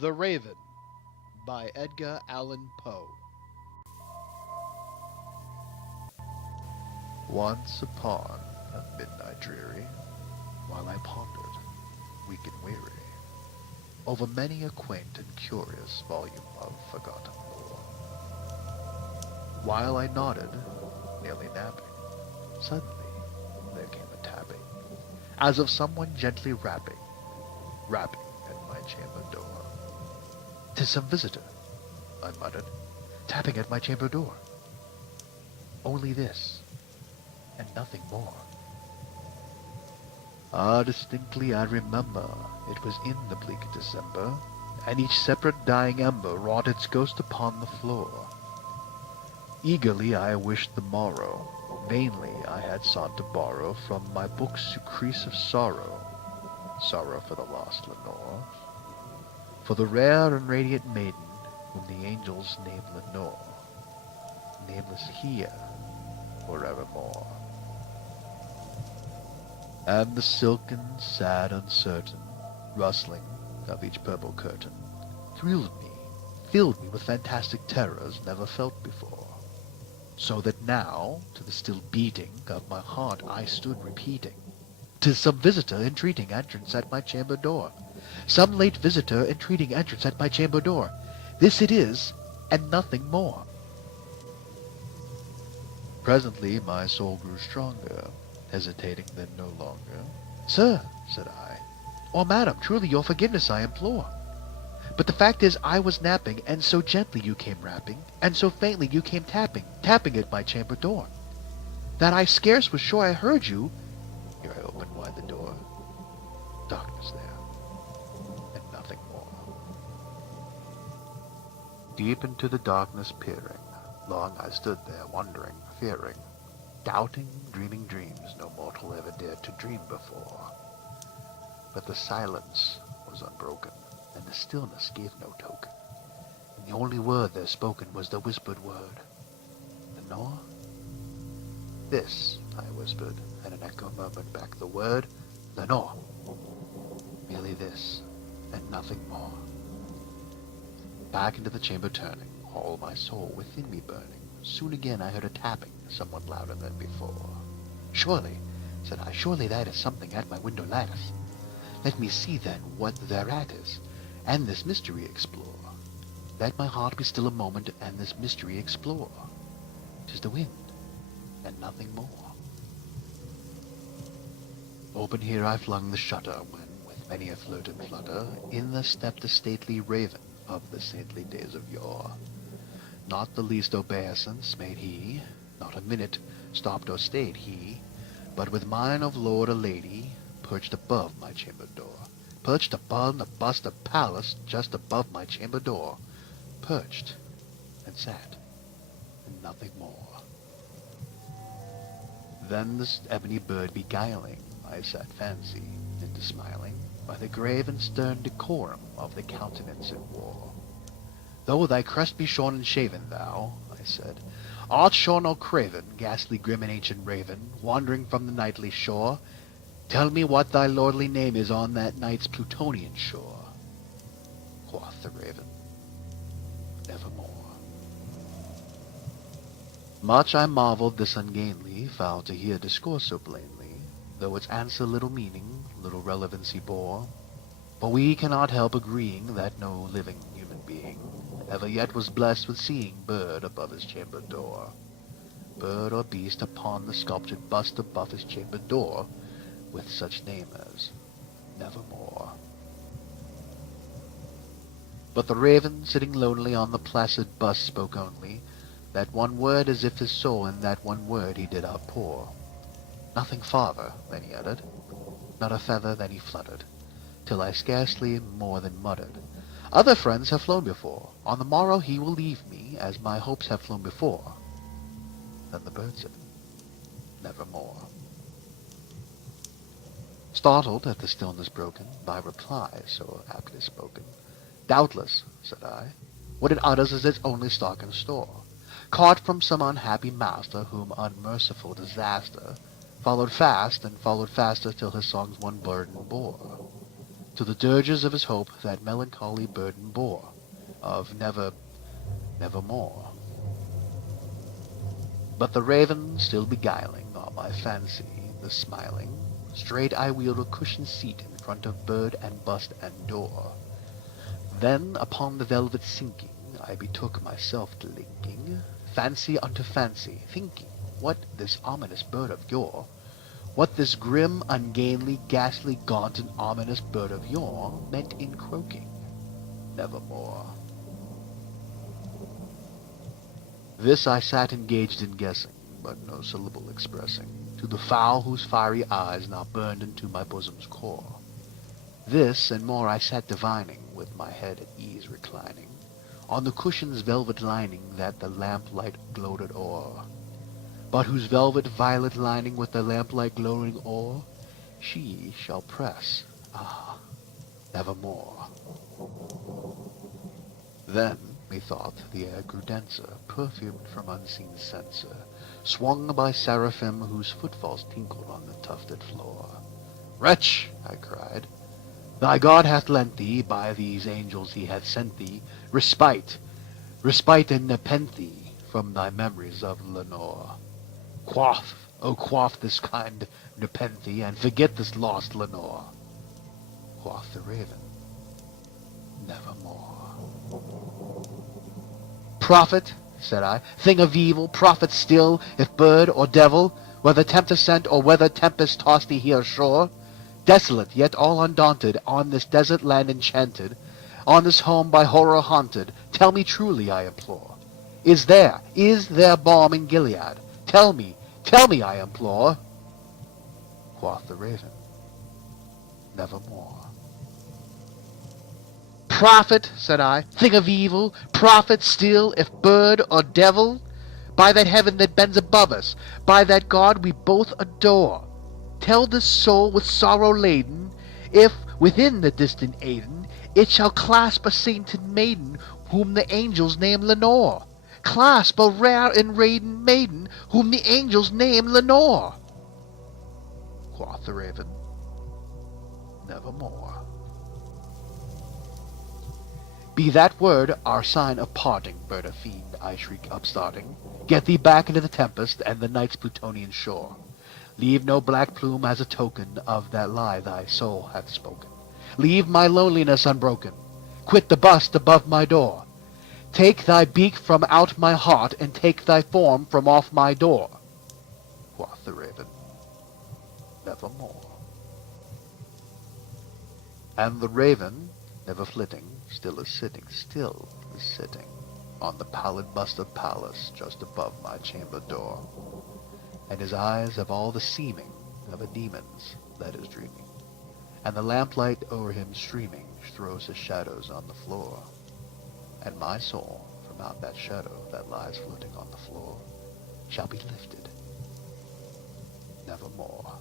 The Raven by Edgar Allan Poe. Once upon a midnight dreary, while I pondered, weak and weary, over many a quaint and curious volume of forgotten lore, while I nodded, nearly napping, suddenly there came a tapping, as of someone gently rapping at my chamber door. "'Tis some visitor," I muttered, "tapping at my chamber door. Only this, and nothing more." Ah, distinctly I remember, it was in the bleak December, and each separate dying ember wrought its ghost upon the floor. Eagerly I wished the morrow, vainly I had sought to borrow from my book's sucrease of sorrow, sorrow for the lost Lenore, for the rare and radiant maiden whom the angels name Lenore, nameless here forevermore. And the silken, sad, uncertain rustling of each purple curtain thrilled me, filled me with fantastic terrors never felt before, so that now, to the still beating of my heart, I stood repeating, "'Tis some visitor entreating entrance at my chamber door. Some late visitor entreating entrance at my chamber door. This it is, and nothing more." Presently my soul grew stronger, hesitating then no longer. "Sir," said I, "or madam, truly your forgiveness I implore. But the fact is I was napping, and so gently you came rapping, and so faintly you came tapping at my chamber door, that I scarce was sure I heard you." Here I opened wide the door. Darkness there, and nothing more. Deep into the darkness peering, long I stood there, wondering, fearing, doubting, dreaming dreams no mortal ever dared to dream before. But the silence was unbroken, and the stillness gave no token, and the only word there spoken was the whispered word, "Lenore?" "This," I whispered, and an echo murmured back the word, "Lenore." Merely this, and nothing more. Back into the chamber turning, all my soul within me burning, soon again I heard a tapping, somewhat louder than before. "Surely," said I, "surely that is something at my window lattice. Let me see then what thereat is, and this mystery explore. Let my heart be still a moment, and this mystery explore. 'Tis the wind, and nothing more." Open here I flung the shutter, when, with many a flirt and flutter, in there stepped the stately raven of the saintly days of yore. Not the least obeisance made he, not a minute stopped or stayed he, but with mine of lord or lady, perched above my chamber door, perched upon the bust of Pallas just above my chamber door, perched, and sat, and nothing more. Then this ebony bird beguiling my sad fancy into smiling, by the grave and stern decorum of the countenance it wore. "Though thy crest be shorn and shaven, thou," I said, "art shorn or craven, ghastly, grim, and ancient raven, wandering from the nightly shore, tell me what thy lordly name is on that night's Plutonian shore." Quoth the raven, "Nevermore." Much I marveled this ungainly fowl to hear discourse so plainly, though its answer little meaning, little relevancy bore. For we cannot help agreeing that no living human being ever yet was blessed with seeing bird above his chamber door, bird or beast upon the sculptured bust above his chamber door, with such name as Nevermore. But the raven, sitting lonely on the placid bust, spoke only that one word, as if his soul in that one word he did outpour. Nothing farther, then he uttered, not a feather, then he fluttered, till I scarcely more than muttered, "Other friends have flown before. On the morrow he will leave me, as my hopes have flown before." Then the bird said, "Nevermore." Startled at the stillness broken by reply so aptly spoken, "Doubtless," said I, "what it utters is its only stock and store, caught from some unhappy master whom unmerciful disaster followed fast and followed faster till his song's one burden bore. to the dirges of his hope that melancholy burden bore, of nevermore. But the raven still beguiling all my fancy, the smiling, straight I wheeled a cushioned seat in front of bird and bust and door. Then upon the velvet sinking, I betook myself to linking fancy unto fancy, thinking what this ominous bird of yore, what this grim, ungainly, ghastly, gaunt, and ominous bird of yore meant in croaking, nevermore. This I sat engaged in guessing, but no syllable expressing, to the fowl whose fiery eyes now burned into my bosom's core. This and more I sat divining, with my head at ease reclining, on the cushion's velvet lining that the lamplight gloated o'er, but whose velvet violet lining with the lamplight gloating o'er, she shall press, nevermore. Then, methought, the air grew denser, perfumed from unseen censer, swung by seraphim whose footfalls tinkled on the tufted floor. "Wretch!" I cried, "thy God hath lent thee, by these angels he hath sent thee, respite and nepenthe from thy memories of Lenore. Quaff this kind nepenthe, and forget this lost Lenore." Quoth the raven, "Nevermore." "Prophet," said I, "thing of evil, prophet still, if bird or devil, whether tempest sent or whether tempest tossed thee here ashore, desolate yet all undaunted, on this desert land enchanted, on this home by horror haunted, tell me truly, I implore, is there balm in Gilead? Tell me, I implore." Quoth the raven, "Nevermore." "Prophet," said I, "thing of evil, prophet still, if bird or devil, by that heaven that bends above us, by that God we both adore, tell this soul with sorrow laden, if, within the distant Aidenn, it shall clasp a sainted maiden whom the angels name Lenore, clasp a rare and radiant maiden whom the angels name Lenore." Quoth the raven, "Nevermore." "Be that word our sign of parting, bird of fiend," I shriek upstarting. "Get thee back into the tempest and the night's Plutonian shore. Leave no black plume as a token of that lie thy soul hath spoken. Leave my loneliness unbroken. Quit the bust above my door. Take thy beak from out my heart, and take thy form from off my door." Quoth the raven, "Nevermore." And the raven, never flitting, still is sitting, on the pallid bust of Pallas just above my chamber door, and his eyes have all the seeming of a demon's that is dreaming, and the lamplight o'er him streaming throws his shadows on the floor, and my soul from out that shadow that lies floating on the floor shall be lifted nevermore.